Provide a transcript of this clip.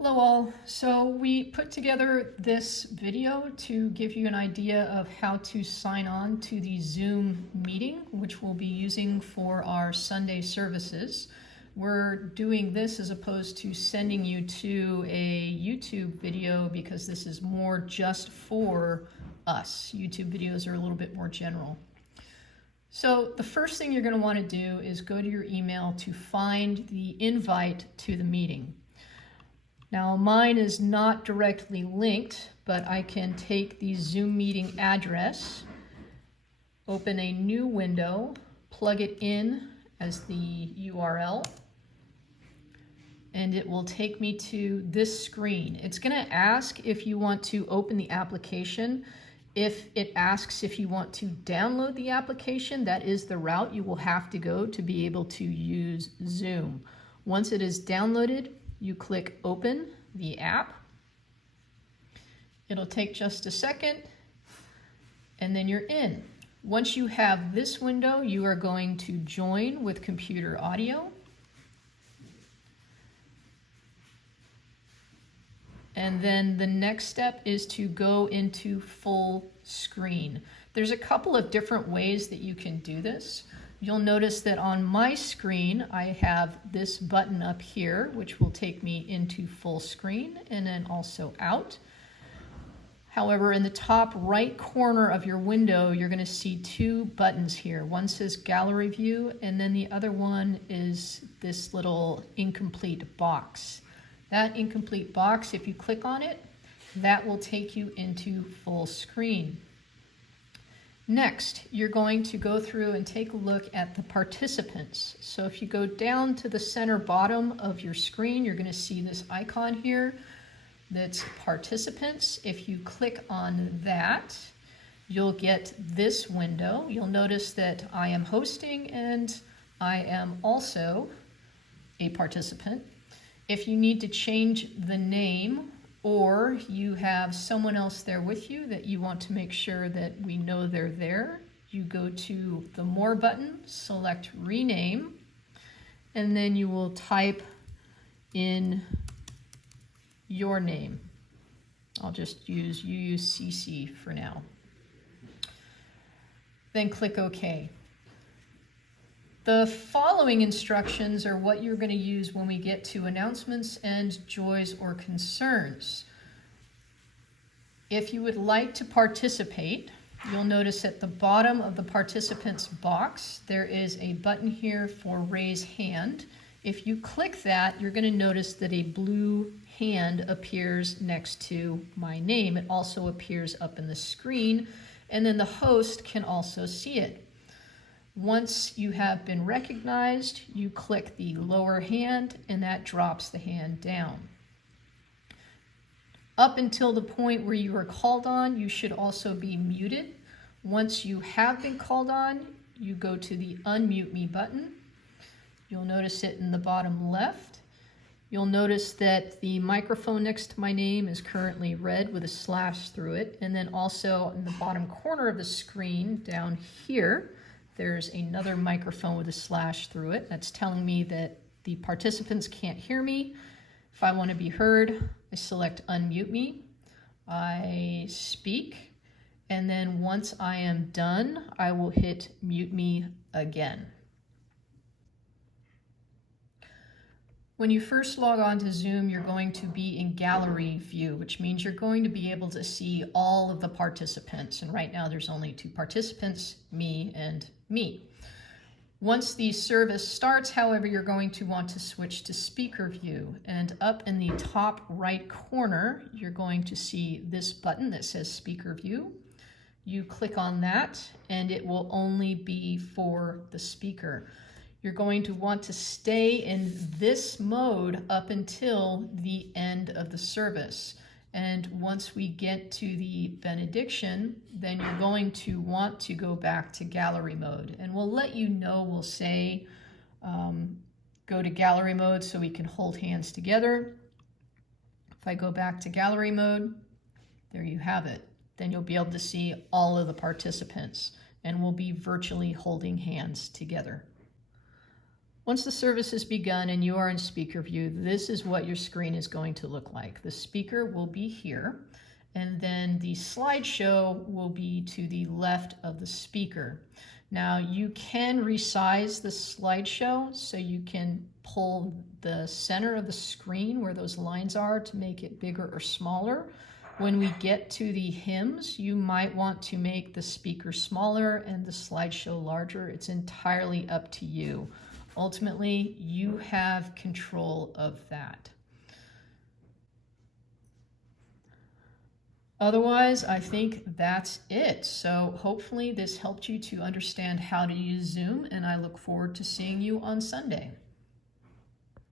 Hello all. So we put together this video to give you an idea of how to sign on to the Zoom meeting, which we'll be using for our Sunday services. We're doing this as opposed to sending you to a YouTube video because this is more just for us. YouTube videos are a little bit more general. So the first thing you're going to want to do is go to your email to find the invite to the meeting. Now mine is not directly linked, but I can take the Zoom meeting address, open a new window, plug it in as the URL, and it will take me to this screen. It's going to ask if you want to open the application. If it asks if you want to download the application, that is the route you will have to go to be able to use Zoom. Once it is downloaded, you click open the app. It'll take just a second and then you're in. Once you have this window, you are going to join with computer audio. And then the next step is to go into full screen. There's a couple of different ways that you can do this. You'll notice that on my screen, I have this button up here, which will take me into full screen and then also out. However, in the top right corner of your window, you're going to see two buttons here. One says Gallery View, and then the other one is this little incomplete box. That incomplete box, if you click on it, that will take you into full screen. Next, you're going to go through and take a look at the participants. So if you go down to the center bottom of your screen, you're going to see this icon here that's participants. If you click on that, you'll get this window. You'll notice that I am hosting and I am also a participant. If you need to change the name, or you have someone else there with you that you want to make sure that we know they're there, you go to the More button, select Rename, and then you will type in your name. I'll just use UUCC for now. Then click OK. The following instructions are what you're going to use when we get to announcements and joys or concerns. If you would like to participate, you'll notice at the bottom of the participants box, there is a button here for raise hand. If you click that, you're going to notice that a blue hand appears next to my name. It also appears up in the screen, and then the host can also see it. Once you have been recognized, you click the lower hand and that drops the hand down. Up until the point where you are called on, you should also be muted. Once you have been called on, you go to the Unmute Me button. You'll notice it in the bottom left. You'll notice that the microphone next to my name is currently red with a slash through it. And then also in the bottom corner of the screen down here, there's another microphone with a slash through it. That's telling me that the participants can't hear me. If I want to be heard, I select Unmute Me. I speak, and then once I am done, I will hit Mute Me again. When you first log on to Zoom, you're going to be in gallery view, which means you're going to be able to see all of the participants. And right now there's only two participants, me and me. Once the service starts, however, you're going to want to switch to speaker view. And up in the top right corner, you're going to see this button that says speaker view. You click on that and it will only be for the speaker. You're going to want to stay in this mode up until the end of the service. And once we get to the benediction, then you're going to want to go back to gallery mode. And we'll let you know, we'll say, go to gallery mode so we can hold hands together. If I go back to gallery mode, there you have it. Then you'll be able to see all of the participants and we'll be virtually holding hands together. Once the service has begun and you are in speaker view, this is what your screen is going to look like. The speaker will be here, and then the slideshow will be to the left of the speaker. Now you can resize the slideshow, so you can pull the center of the screen where those lines are to make it bigger or smaller. When we get to the hymns, you might want to make the speaker smaller and the slideshow larger. It's entirely up to you. Ultimately, you have control of that. Otherwise, I think that's it. So hopefully this helped you to understand how to use Zoom, and I look forward to seeing you on Sunday.